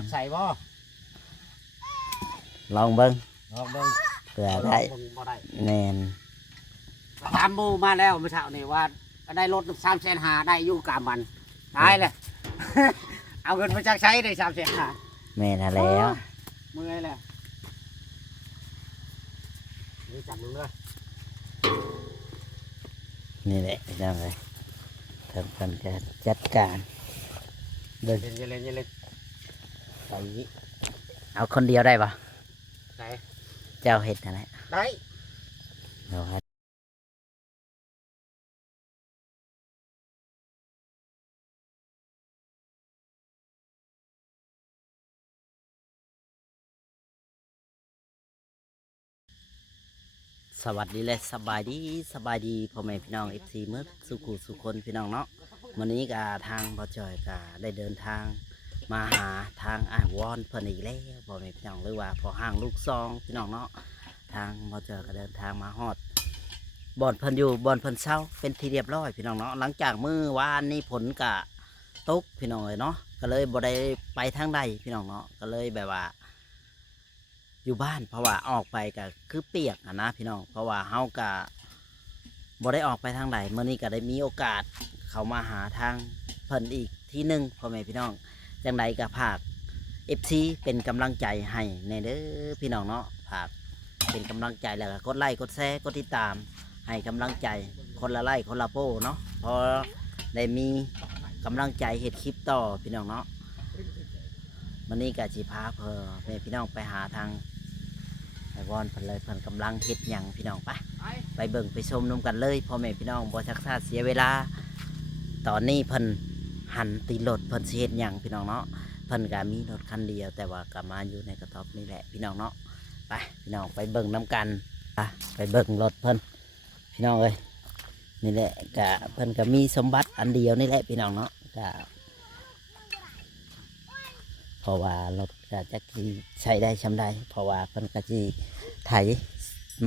อตใส่บ่ลองเบิ้งเผื่อได้แน่นตามบูมาแล้วเมื่อเช้านี่ว่าได้รถ350,000ได้อยู่กามันตายเลย เอาเงินมาจากใช้ได้350,000แม่นแล้วเมื่อยแล้วนี่จับมึงเลยนี่แหละจังเลยทำกันจะจัดการเดินเล่นไปเอาคนเดียวได้ปะไหนเจ้าเห็ดอะไรได้เราฮะสวัสดีและสบายดีพ่อแม่พี่น้องFCมืดสุขุสุคนพี่น้องเนาะวันนี้ก็ทางบ่อจอยก็ได้เดินทางมาหาทางอ่างวอนเพิ่นอีกแล้วพ่อแม่พี่น้องหรือว่าพอห้างลูกซองพี่น้องเนาะทางบ่อจอยก็เดินทางมาฮอดบ่อนเพิ่นอยู่บ่อนเพิ่นเศร้าเป็นที่เรียบร้อยพี่น้องเนาะหลังจากมื้อวานนี้ฝนก็ตกพี่น้องเนาะก็เลยบ่ได้ไปทางใดพี่น้องเนาะก็เลยแบบว่าอยู่บ้านเพราะว่าออกไปก็คือเปียกนะพี่น้องเพราะว่าเฮาก็บ่ได้ออกไปทางใดเมื่อนี้ก็ได้มีโอกาสเข้ามาหาทางเพิ่นอีกที่หนึ่งพ่อแม่พี่น้องจังใดก็ฝาก FC เป็นกำลังใจให้ในเด้อพี่น้องเนาะฝากเป็นกำลังใจแล้วก็กดไลค์กดแชร์กดติดตามให้กำลังใจคนละไลค์คนละโป้เนาะพอได้มีกำลังใจเฮ็ดคลิปต่อพี่น้องเนาะวันนี้ก็สิพาแม่พี่น้องไปหาทางไอ้วอนเพิ่นเลยเพิ่นกำลังเฮ็ดหยังพี่น้องไปเบิ่งไปชมนำกันเลยพ่อแม่พี่น้องบ่ชักช้าเสียเวลาตอนนี้เพิ่นหันตีรถเพิ่นสิเฮ็ดหยังพี่น้องเนาะเพิ่นก็มีรถคันเดียวแต่ว่าก็มาอยู่ในกระต๊อบนี่แหละพี่น้องเนาะไปพี่น้องไปเบิ่งน้ำกันไปเบิ่งรถเพิ่นพี่น้องเอ้ยนี่แหละก็เพิ่นก็มีสมบัติอันเดียวนี่แหละพี่น้องเนาะก็เพราะว่ารถก็จะใช้ได้ชำได้เพราะว่าเพิ่นก็สิไถ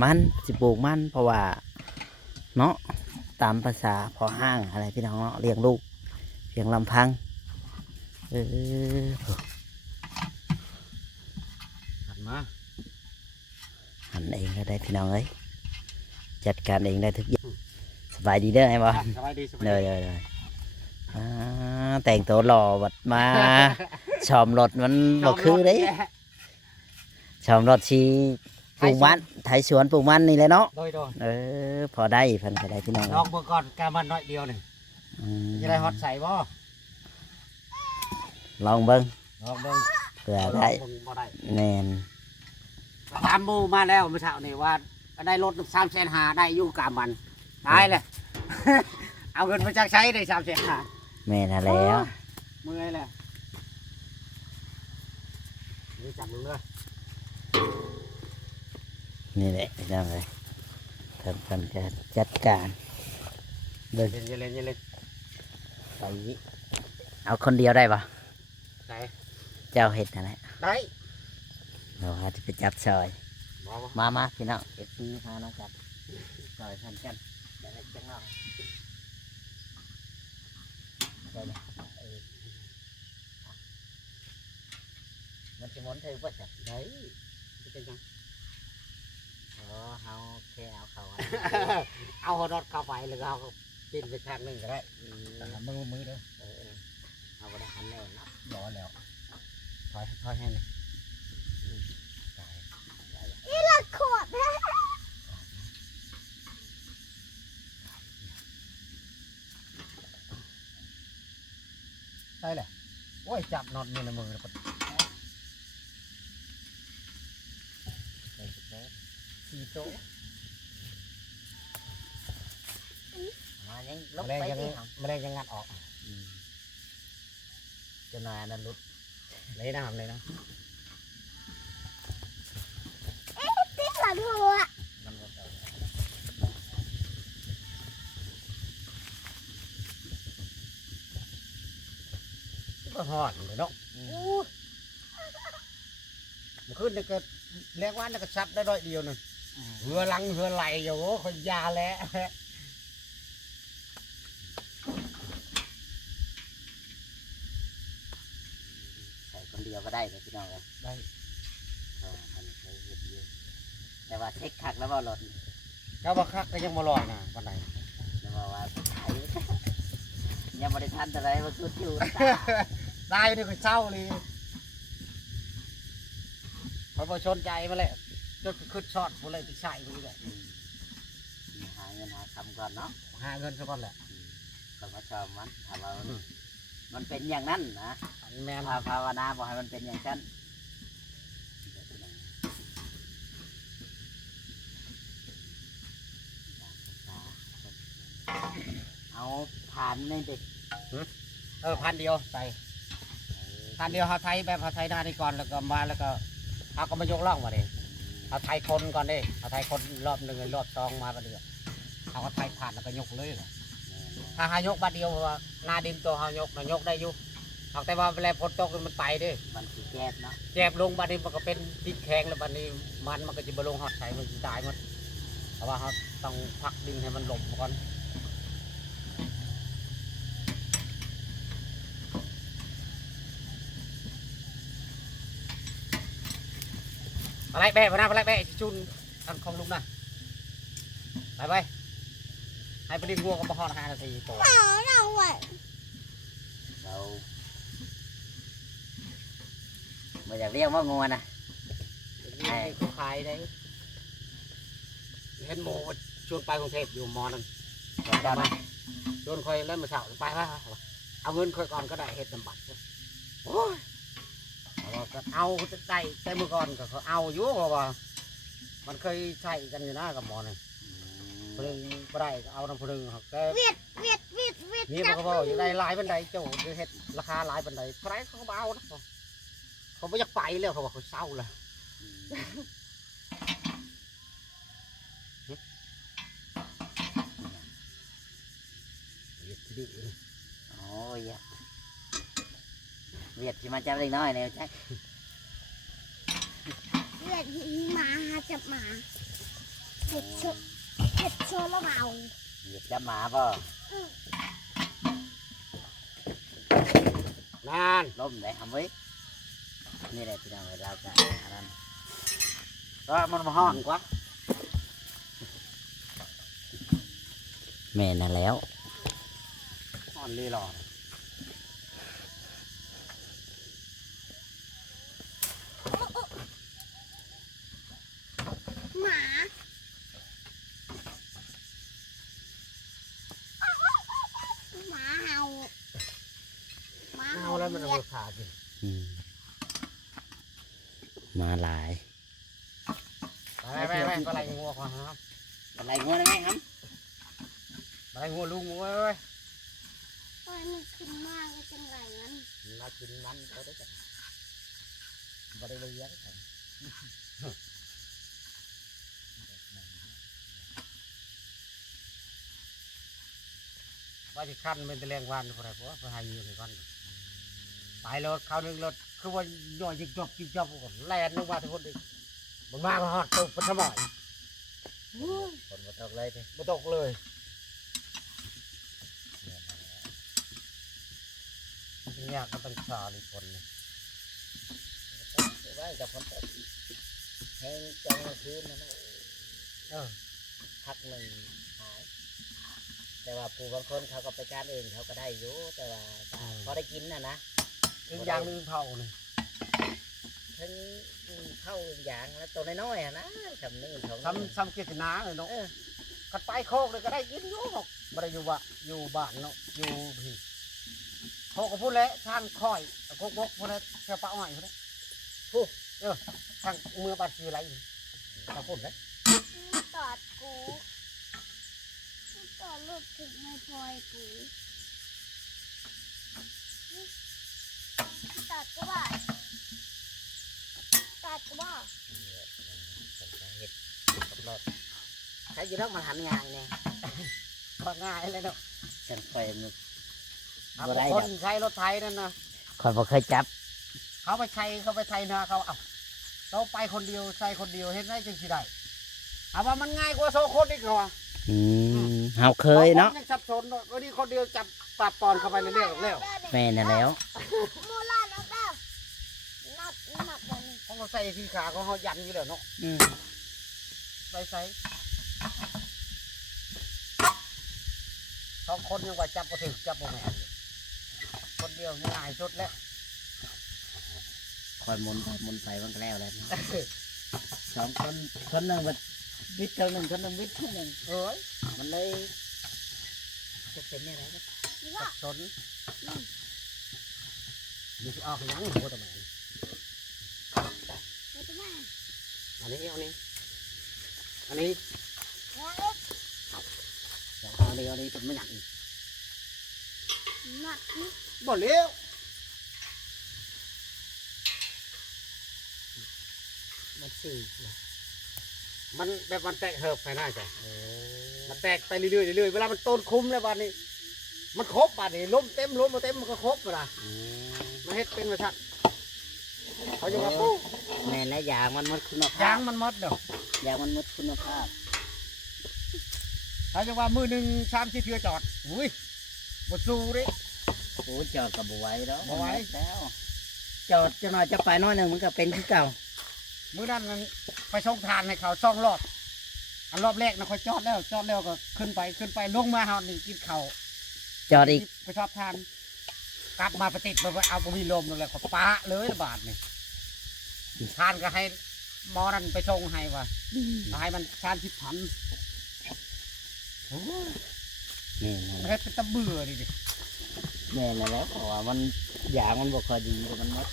มันสิปลูกมันเพราะว่าเนาะตามภาษาพอห้างอะไรพี่น้องเนาะเลี้ยงลูกเพียงลำพังหันมาหันเองก็ได้พี่น้องเอ้ยจัดการเองได้ทุกอย่างสบายดีเด้อไอ้บอลสบายดีเลยแต่งตัวหล่อบัดมาชอมรถมันบ่คือเด้ชอมรถชีปลูกมันไถสวนปลูกมันนี่เลยเนาะพอได้เพิ่นก็ได้พี่น้องลองเบิ่งก่อนกามันน้อยเดียวนี่จะได้ฮอตใส่บ่ลองเบิ่งเผื่อได้แน่นตามบูมาแล้วเมื่อเช้านี่ว่าได้รถ350,000ได้อยู่กามันตายเลย เอาเงินมาจากใช้ได้350,000แม่นแล้วเมื่อยแล้วนี่จับมึงเลยนี่แหละจังเลยทำกันจะจัดการเล่นไปเอาคนเดียวได้ปะได้เจ้าเห็ดอะไรได้เราจะไปจับซอยมาพี่น้องเอฟซีพาน้องจับซอยทันกันได้จังน้องมันจะม้วนเธอป่ะจับได้เป็นยังเอาแค่เอาเขาเอาหอดเข้าไปหรือเอาปินไปทางนึงก็ได้มือเด้อเอาไปหันแน่นะบ่แล้วถอยให้เลยนี่ละขวดนะได้เลยโอ้ยจับนอนมือในมือแล้วก็4 โต๊ะมายังลบ แมลง ไป ยัง ที่ แมลงยังงัดออกจะนายนั่นลุดเลยนะเลยนะนี่ละทัวก็หอดเลยเนาะมันขึ้นเนี่ยก็แรงว่าเนี่ยก็ซับได้ร้อยเดียวนึงเรือลังเรือไหลอยู่คนยาแล้วใส่คนเดียวก็ได้ เลยพี่น้องเลย ได้ มันเคยเห็นอยู่แต่ว่าเช็คคักแล้วว่ารถ ก็บ่คักก็ยังบ่ลอยนะวันไหน แล้วว่าไอ้ยังบริทันอะไรมาสุดอยู่ ได้นี่ก็เศร้าเลยพอชนใจมาเลยจนขึ้นช็อตบ่เลยที่ใช่บ่เลย หาเงินหาคำก่อนเนาะ หาเงินซะก่อนแหละ ก็มาชอบมันถ้าว่ามันเป็นอย่างนั้นนะ แม่น ภาวนาบอกให้มันเป็นอย่างนั้นเอาผ่านนี่เด็ก พันเดียวใส่พันเดียวเขาไทยแบบเขาไทยหน้านี่ก่อนแล้วก็มาแล้วก็เขาก็มายกล่องมาดิเขาไทยคนก่อนดิเขาไทยคนรอบหนึ่งรอบสองมาประเดี๋ยวเขาก็ไทยผ่านแล้วก็ยกเลยถ้าหายกบัดเดียวว่าหน้าดินตัวหายกนะยกได้อยู่เอาแต่ว่าเวลาฝนตกมันไปดิ มันสีแกบเนาะ แจ็บลงบัดนี้มันก็เป็นดินแข็งแล้วบัดนี้มันก็จะบลงหอดใส่มันตายหมดเพราะว่าเขาต้องพักดินให้มันหลบก่อนอะไรแบะพนักอะไรแบะชุนทำของลุงนะไปให้ไปดินงัวก็มาหอด5 นาทีตัว เราอ่ะ เราไม่อยากเรียกว่างัวนะ ให้เขาขายได้เห็นโมชวนไปกรุงเทพอยู่มอนั่น จำไหม ชวนคอยเล่นมาเสาไปว่าเอาเงินคอยก่อนก็ได้เห็ดน้ำบัตรโอ้ยก็เอาได้แต่เมื่อก่อนก็เขาเอาอยู่เพราะว่ามันเคยใช้กันอยู่นะกับหมอนี่พลึงบ่ได้ก็เอาน้ำพลึงเขาแก เวียดนี่มันก็บอกอยู่ได้หลายบันไดเจ้าเห็ดราคาหลายบันไดเท่าไรเขาก็เอานะเขาไม่อยากไปแล้วเขาบอกเขาเศร้าเลย โอ้ยเวียดที่มาจับเล็กน้อยเนี่ยจัก เวียดมาจับหมาเห็ดโชว์แล้วเมา เวียดจับหมาป่ะ นาน ล้มได้ทำไว้นี่แหละพี่น้องเราจะอันนั้นก็มันมาห้องกว่าแม่น่ะแล้ว อ่อนเลยหรอหมาเห่าหมา เอาแล้วมันเอาขาดสิ มาหลาย ไปก็ไรงัวก่อนครับ อะไรงัวได้ไหมครับ ไรงัวลุงงัวเว้ย โอ้ยมันขึ้นมากก็จังไรมัน มากินมันเขาได้กันบ่ได้เลี้ยงกันว่าจะขั้นเป็นตะเลียงวันเพราะอะไรเพราะว่าไปหาอยู่ในวันไปรถเขาหนึ่งรถคือว่าย่อยจิกจบก่อนแล่นนึกว่าทุกคนอีกมันมาก็หอดตกปัทบ่อย ฝนมาตกเลยที ไม่ตกเลยยากก็ต้องชาลิคนเลย ว่ากับฝนตกแห้งจังคืนนั่น พักหนึ่ง หายแต่ว่าผู้บางคนเขาก็ไปการเองเขาก็ได้อยู่แต่ว่าพอได้กินน่ะนะ ถึงยางนึงเท่าเลย ถึงเข้าอย่างแล้วตัวน้อยๆนะคำนี้เขา ซ้ำเกียรตินาเลยเนาะขัดไปโคกเลยก็ได้กินอยู่หรอกไม่ได้อยู่บ้านเนาะอยู่พี่โคกก็พูดแล้วทางคอยโคกบกพูดแล้วแค่ปะอ้อยพูดแล้วทางเมื่อบัดคืออะไรทางพูดเลย ตอดกูตอดรถถึงไม่พลอยกูตัดก็ว่าเห็ดกับรถใช้ยีราฟมาหันงานเนี่ย ก็ง่ายเลยเนาะ ฉันเคยมึง คนใช้รถไถนั่นนะ คนบ่เคยจับ เขาไปไทยนาเขาเอาเราไปคนเดียวใช้คนเดียวเห็นได้จริงสิได้เอาว่ามันง่ายกว่าโซคนอีกเหรอ เฮาเคยเนาะ ยังสับสนวันนี้คนเดียวจับปราบปอนเข้าไปเรื่อยๆแล้ว แม่น่ะแล้ว มูลานับเด้อนับ หนักวันนี้ เขาก็ใส่ที่ขาเขาเขายันอยู่แล้วเนาะ อืม ใส่สองคนยังว่าจับก็ถึงจับบ่แม่นอยู่คนเดียวง่ายสุดแล้ว คอยหมุนไปหมุนไปมันก็แล้วเลยนะสองคนคนหนึ่งวิทย์คนหนึ่งคนหนึ่งวิทย์คนหนึ่ง เอ้ย มันเลยจะเป็นยังไงก็ นี่ สั ก็ บสนมีสิออกหยังหัวตะแม่น ไม่ต้องมา อันนี้เอานี้อันนี้ แล้วเอ๊ะ เอานี้เอานี้เป็นไม่หยังอีก หนักนี่ บ่เลี้ยว มันสี่ มันแบบมันแตกเหิบไปหน้าจ้ะมันแตกไปเรื่อยๆเรื่อยๆเวลามันต้นคุ้มแล้วบาดนี้ มันครบบาดนี้ล้มเต็มล้มมาเต็มมันก็ครบเวลามันเฮ็ดเป็นมาทักเขาจะว่าปุ๊บ แม่และยางมันหมดคุณภาพ ยางมันหมดเด้อย างมันหมดคุณภาพ เขาจะว่ามือหนึ่งชามที่เทือจอดอุ้ยบ่สู้เด้ โอ้จอดกับบุไหว้แล้ว บ่ไหว แล้วจอดจะหน่อยจะไปน้อยหนึ่งมันก็เป็นที่เก่า มื้อนั้นมันไปส่งทานให้เขาซ่องรอบอันรอบแรกนะค่อยจอดแล้วก็ขึ้นไปลงมาเฮานี่กินข้าว จอดอีก ไปชอบทาน กลับมาไปติดไปเอาบ่มีลมนั่นแหละก็ปะเลยละบาทนี่ทานก็ให้หมอนั่นไปส่งให้ว่าให้มันชาน10,000โอ้ย นี่ มันให้เป็นตะเบื่อดิ แม่นั่นแหล้วเพราะว่ามันยางมันบ่ค่อยดีมันหมด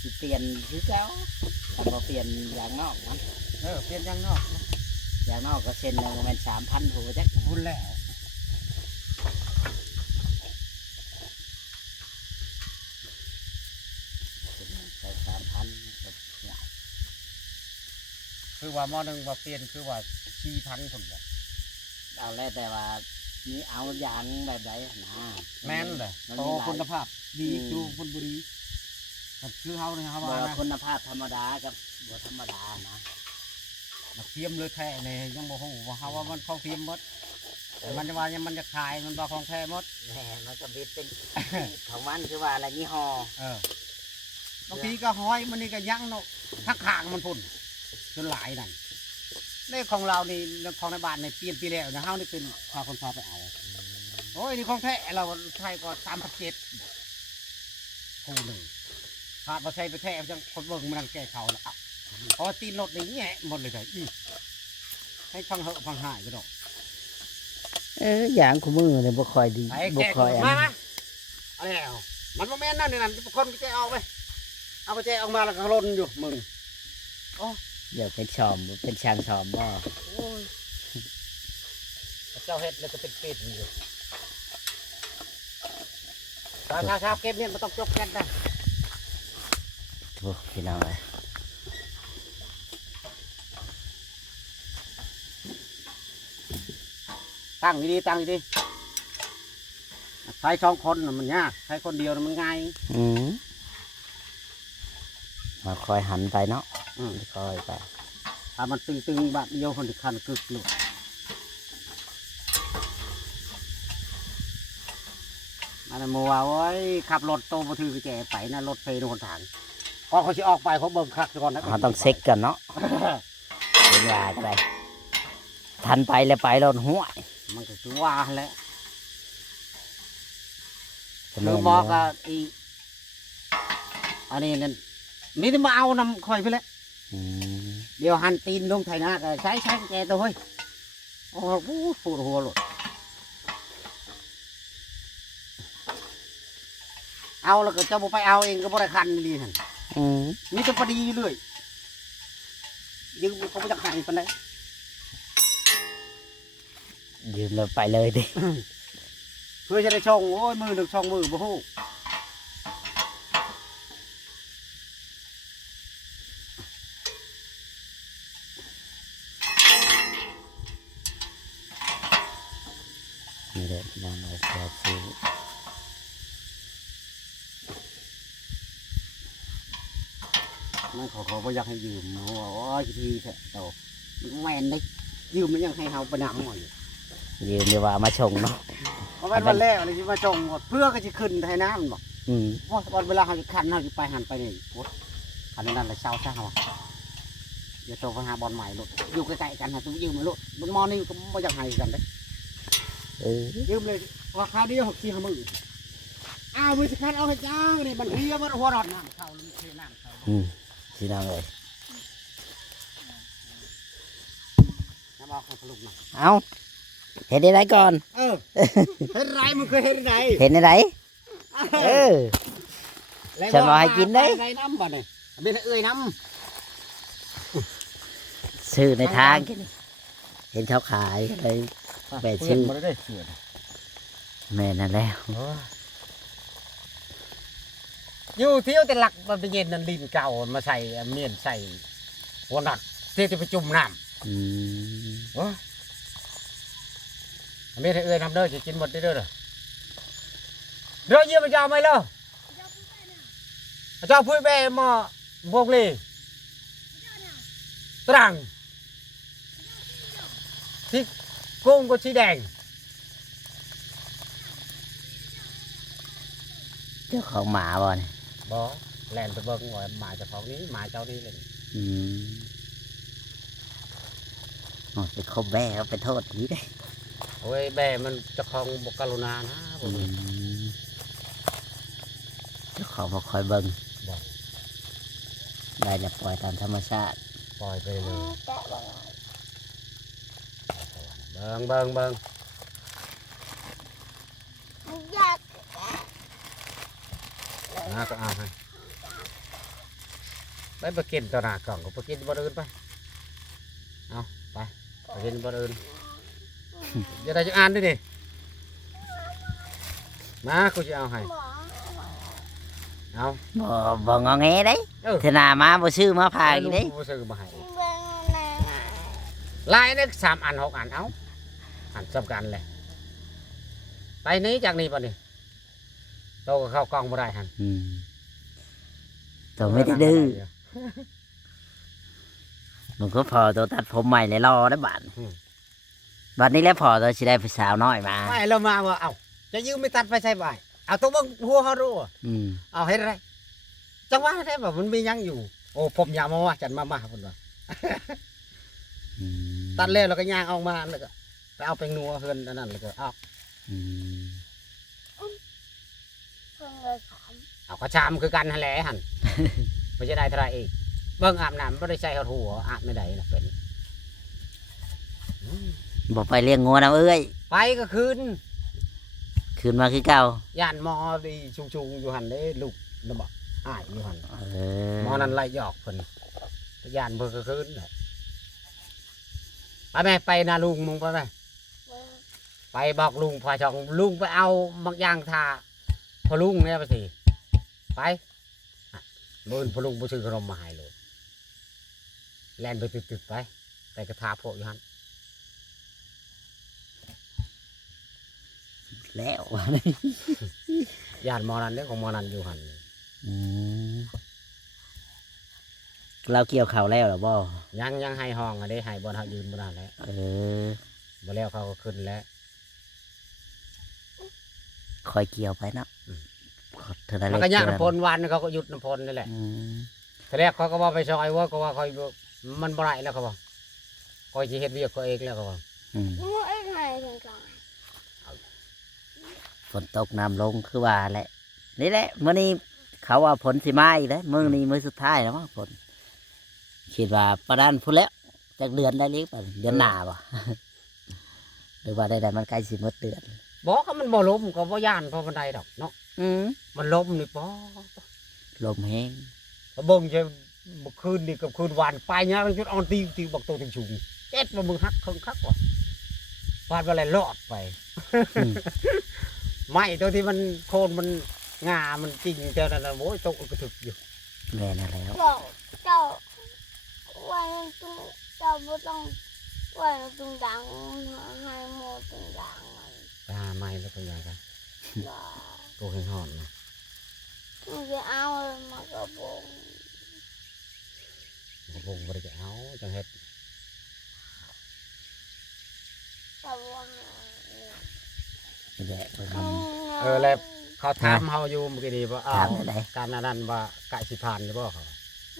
สิเปลี่ยนคือเก่าถ้าบ่เปลี่ยนยางนอกมัน เปลี่ยนยางนอกนะ ยางนอกก็เซ็นหนึงประมาณ3,000ถูกจัก พูดแล้ว ใส่3,000ก็เนี่ย คือว่าหมอหนึ่งว่าเปลี่ยนคือว่า4,000คนบอก เอาแล้วแต่ว่านี่เอายางแบบใดนะ แม่นเลย มัน โต มีหลาย คุณภาพดีดูคุณบุรีก็คือเฮาเนี่ยครับ บ่ ว่า ว่า นะ คุณภาพธรรมดากับบ่ธรรมดานะ มันเทียมเลยแท้เนี่ยยังบ่ฮู้ว่าเฮาว่ามันของเทียมหมดแต่มันจะว่ายังมันจะขายมันบ่ของแท้หมด แหมมันก็บิดเป็น ของมันคือว่าอะไรยี่ห้อบ างทีก็ห้อยมันนี่ก็ยังเนาะทักขางมันพุ่นจนหลายนั่นในของเรานี่ของในบ้านในเปลี่ยนปีแล้วนะเฮานี่เป็นพาคนพาไปเอาโอ้ยนี่ของแท้เราไทยก็3,700คู่หนึ่งขาดมาใช้ไปแท้จังคนเบิ่งมันแก้เขาแล้วพอตีนรถนี่แง่หมดเลยได้ให้ฟังเหอะฟังหายก็ดอก ยางคู่มือเนี่ยบ่ค่อยดี ไอ้ บ่ แก่ ค่อยอัน มาเอาแล้วมันโมเมนต์นั่นนี่นั่นคนก็จะเอาไปเอาไปแจออกมาแล้วก็ลนอยู่มึง เดี๋ยวเป็นชอมเป็นช่างชอมบ่ โอ้ยเจ้าเห็ดแล้วก็เป็นเป็ดอยู่ชาเก็บเนี่ยมันต้องจบกันนะ โอ้พี่น้องเลย ตั้งดีๆตั้งดีๆใช้สองคนน่ะมันยากใช้คนเดียวน่ะมันง่าย มาคอยหันไปเนาะ อืม คอยไป ถ้ามันตึงๆบาดเดียวคนที่คันกึกลูกมันมัวไว้ขับรถโตมาถือแจไปนะรถเพลนคนทางพอเขาจะออกไปเขาเบิ่งคักก่อนนะ เราต้องเซ็กกันเนาะเป็นว่าก็ได้ทันไปแล้วไปเราหัว มันก็คือว่าแหละ คือ คือบอกกับอีอันนี้นั่นนี่จะมาเอานำคอยไปแล้ว ม เดี๋ยวหันตีนลงไถนาก็ใช้แกตัวเฮ้ยโอ้โหปวดหัวหลดเอาแล้วก็จะบ่ไปเอาเองก็บ่ได้คันดีหั่น อืม มีแต่พอดีอยู่เลยยืมเขาไม่จะให้ปานใด ยืมเราไปเลยดิ เพื่อจะได้ชงโอ้ยมือหนึ่งชงมือบ่ฮู้ นี่เลยพี่น้องเลยแกซื้อ นั่นเขาบ่อยากให้ยืมโอ้ยทีแท้โตแม่นได้ยืมมันยังให้เฮาไปนำหมด ยืมเดี๋ยวว่ามาชงเนาะ เพราะวันแรกอะไรที่มาชงหมดเพื่อก็จะขึ้นไทยน้ำมันบอก อืม ว่าวันเวลาเขาจะคันเขาจะไปหันไปนี่โอ๊ย อันนั้นแหละเช่าซะเหรอเดี๋ยวโตไปหาบอลใหม่ลูกอยู่ใกล้ๆกันฮะตัวยืมมาลูกบนมอนี่ก็ไม่อยากให้กันเด้ ยืมเลยว่าข้าวเดียว6-4 มื้ออ้าวมือสิคัดเอาให้จ้างนี่มันเรียมันหัวรอดน้ำเข้าแล้วมันเทน้ำเข้า สิน้องเลย น้ำเอาของลูกมา เอาเห็นได้ไรก่อน เห็นไรมึงเคยเห็นไร เห็นได้ไรฉันบอกให้กินได้ ไรน้ำบ่เนี่ยเป็นเอ้ยน้ ซื้อในทางแค่นี้เห็นเขาขายเลย ำ แปดชื่อ มาได้เสือ แม่นั่นแล้ว อยู่เที่ยวแต่หลักมันเป็นเย็นนั่นลินเก่ามาใส่เมียนใส่หัวหนักเที่ยวจะไปจุ่มน้ำเมียนเอ้ยน้ำเด้อจะกินหมดได้เด้อเรื่องเยี่ยมไปยาวไหมล่ะเจ้าพูดไปมาบวกเลยตรังที่กุ้งก็สีแดง เจ้าของหมาบ่เนี่ย บ่แล่นไปเบิ่งว่าหมาเจ้าของนี้หมาเจ้านี้เลย ไปคบแม่เขาไปโทษนี้ได้ โอ้ยแบ่มันเจ้าของบกรุณานะผม เจ้าของมาคอยเบิ่ง บ่ ได้จะปล่อยตามธรรมชาติ ปล่อยไปเลย แกะบอก เบิ่ง อยาก นะก็เอาให้ไปกินต่อหน้ากล่องก็ไปกินบ่อื่นไปเอาไปกินบ่อื่นจะได้จักอ่านด้วยดิมากูจะเอาให้ หมอ เอา บ่งอแงได้เทนามาบ่ซื้อมาพาอีกได้ ลูกซื้อมาให้ เบิ่งแน่ ลายนึก3 อัน 6 อันเอาอันสำคัญเลยไปนี้จากนี้ป่ะนี่โตก็เข้ากล้องบ่ได้หัน ตัวไม่ได้ดื้อมันก็พอตัวตัดผมใหม่เลยรอได้บาทบัดนี้แล้วพอตัวสิได้ผู้สาวน้อยมา ไม่เรามาว่าเอาจะยืมไม่ตัดไปใช่ไหมเอาตัวบังหัวเขารู้เอาเห็นอะไรจังหวะแท้แบบมันมียังอยู่ โอ้ผมอยากมาว่าจันมาคนว่าตัดเล้วแล้วก็ย่างออกมาแล้วก็ไปเอาไปนัวเฮือนอันนั้นแล้วก็เอา เพิ่งเลยถาม เอากระชามคือกันนั่นแหละหันไม่ใช่ได้เท่าไรเองเบิ่งอาบน้ำไม่ได้ใส่หัวอาบไม่ได้นะเป็น บอกไปเลี้ยงงัวน้ำเอ้ย ไปก็คืน คืนมาคือเก่า ย่านมอดีชุงอยู่หันได้ลูกนะบอกอ้ายอยู่หัน เออ มอนั้นไล่หยอกเพิ่นย่านเพิ่นก็คืนแหละไปไหมไปนาลุงมึงไปไหม เบิ่ง ไปบอกลุงพอช่องลุงไปเอาบางอย่างทาพอลุงเนี่ยไปสิไปมื่นพอลุงไปซื้อขนมมาให้เลยแล่นไปตึกๆไปแต่กระทาโผล่อยู่หัน แล้ว ย่านมอนั้นเนี่ยของมอนั้นอยู่หัน เราเกี่ยวเขาวแล้วหรอบ่ ยังให้ห้องอันนี้ให้บนเขายืนบนนั้นแหล้ว เออ บ่แล้วเขาก็ขึ้นแล้ว คอยเกี่ยวไปเนาะเธอได้ มันก็ย่างน้ำพลวันเขาก็หยุดน้ำพลนี่แหละทีแรกเขาก็บอกไปซอยว่าก็ว่าคอยมันบ่ไรแล้วเขาบอกคอยจะเฮ็ดเวียกเขาเองแล้วเขาบอก มึงเอ้ยไงถึงก่อน ฝนตกน้ำลงคือว่าแหละนี่แหละมื้อนี้เขาว่าฝนสิมาอีกแล้วมื้อนี้มื้อสุดท้ายแล้วมั้งฝนคิดว่าประดานพุ่นแล้วจากเดือนได้เล็กป่ะเดือนหน้าป่ะ หรือว่าได้มันใกล้สิหมดเดือน บอกก็มันบ่ล้มก็บ่ย่านเพราะบันไดดอกเนาะมันล้มนี่ปอ ลมแห้ง ก็เบิ่งจะบ่คืนนี่กับคืนวานไปเนี่ยมันจุดอ่อนตีบักโตถึงสูงเจ็ดบ่มึงฮักครึ่งคักว่ะวานบ่อะไรรอดไป ไม่ตัวที่มันโคนมันงามันจริงเจ้านั่นน่ะโอ้ยตกกระถึกอยู่ แม่นั่นแล้ว เจ้าวันตุ้งเจ้าบ่ต้องวันตุ้งดังให้โมตุ้งดังมัน ตาไม่แล้วก็ยังกัน ว่า โตแห้งหอนนะ มึงจะเอามากระบง บ่คงบ่ได้จะเอาจังเฮ็ด กระบง นี่แหละเพิ่น แล้วเขาถามเฮาอยู่เมื่อกี้นี้ว่าอ้า ถาม ว ได้ การนั้นว่ากะสิผ่านหรือบ่เขา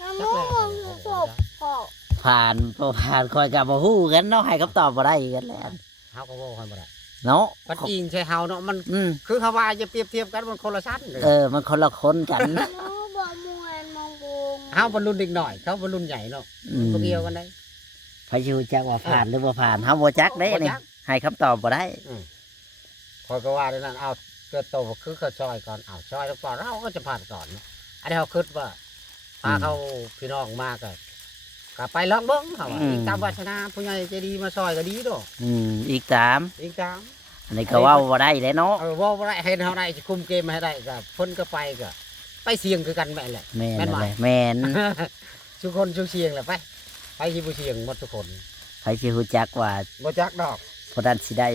น้ำมันศพพ่อ ผ่านพอผ่านคอยกับบ่ฮู้กันเนาะให้คำตอบบ่ได้กันแหล้ว เฮาก็บ่ค่อยบ่ได้ เนาะ มันจริงใช่เฮาเนาะมัน อืม คือเขาว่าจะเปรียบเทียบกันมันคนละชั้นเลย มันคนละคนกัน น้องบ่มวนมองบุง เฮาบรรลุเด็กหน่อยเขาบรรลุใหญ่เนาะ อืม บ่เกี่ยวกันได้ ไผสิฮู้จักว่าผ่านหรือบ่ผ่านเฮาบ่จักเด้ บ่ นี่ จัก ให้คำตอบบ่ได้ คอยก็ว่าได้นั่นเอาเกิดโตคือเขาซอยก่อนเอาซอยแล้วก่อนเราก็จะผ่านก่อนเนาะอันนี้เขาคิดว่าพาเขาพี่น้องมาก็ไปลองเบิ่งเขาว่าอีกตามวาสนาผู้ใหญ่ใจดีมาซอยก็ดีเนาะ อีกตาม อีกตาม อันนี้ก็เว้าบ่ได้เลยเนาะ ว่าบ่ได้ให้เฮาได้จะคุมเกมให้ได้ก็เพิ่นก็ไปเสี่ยงคือกันแม่นแหละ แม่น แม่นบ่ เลยแม่น ทุกคนทุกเสี่ยงแหละไปสิบ่เสี่ยงหมดทุกคน ไผสิฮู้จักว่า บ่จักดอก ผู้นั้นสิได้